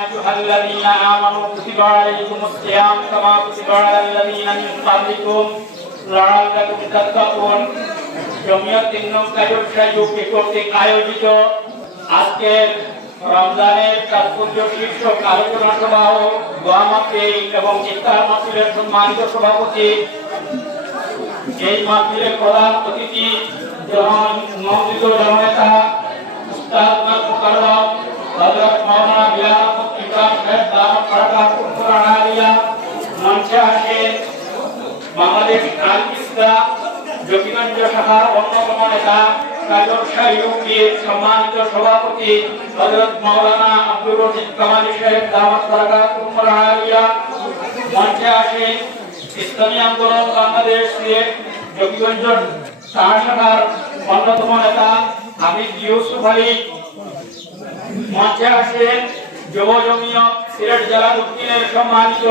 أيها الذين آمنوا كتب عليكم الصيام كما كتب على الذين من قبلكم لعلكم تتقون জমিয়ত কাজর সহযোগী কর্তৃক আয়োজিত আজকের রমজানের তাৎপর্য শীর্ষক আলোচনা সভা ও দোয়া মাহফিল এবং ইফতার মাহফিলের সম্মানিত সভাপতি এই মাহফিলের প্রধান অতিথি মনোনীত জননেতা উস্তাদ মুকাররম হযরত মাওলানা বিলাল আহমদ ইমরান সাহেব দামাত বারাকাতুহু আলিয়া মঞ্চে আসেন বাংলাদেশ আলিম ইসলাম জকিগঞ্জ শাখার অন্যতম নেতা কাজর শাহীউদ্দিন সম্মানিত সভাপতি হযরত মাওলানা আব্দুর রশিদ কামালী সাহেব দামাত বারাকাতুহু আলিয়া মঞ্চে আসেন ইসলামী আন্দোলন বাংলাদেশ সিলেট জকিগঞ্জ শাখার অন্যতম নেতা হাবিব ইউসুফ আলী মঞ্চে আসেন যুব জমিয়ত সিলেট জেলার উদ্দিনের সম্মানিত